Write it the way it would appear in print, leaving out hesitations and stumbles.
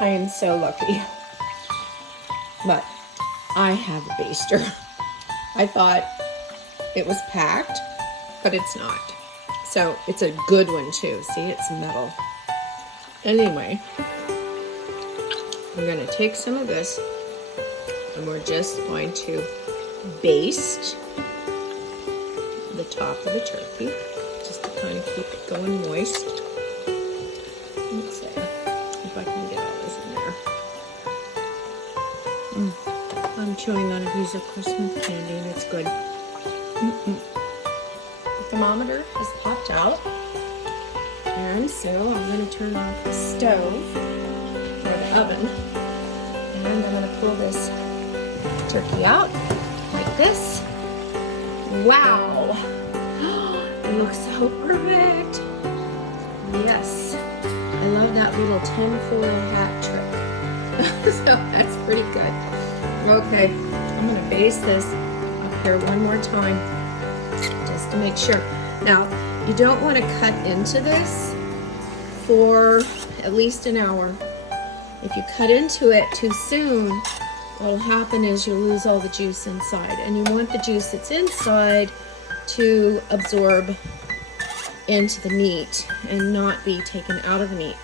I am so lucky. But I have a baster. I thought it was packed, but it's not. So it's a good one too. See, it's metal. Anyway, I'm gonna take some of this and we're just going to baste the top of the turkey just to kind of keep it going moist. Let's see if I can get all this in there. I'm chewing on a piece of Christmas candy and it's good. The thermometer has popped out, and so I'm going to turn off the stove or the oven, and I'm going to pull this turkey out like this. Wow! It looks so perfect. Yes, I love that little tinfoil hat trick. So that's pretty good. Okay, I'm going to baste this up here one more time just to make sure. Now, you don't want to cut into this for at least an hour. If you cut into it too soon, what will happen is you'll lose all the juice inside, and you want the juice that's inside to absorb into the meat and not be taken out of the meat.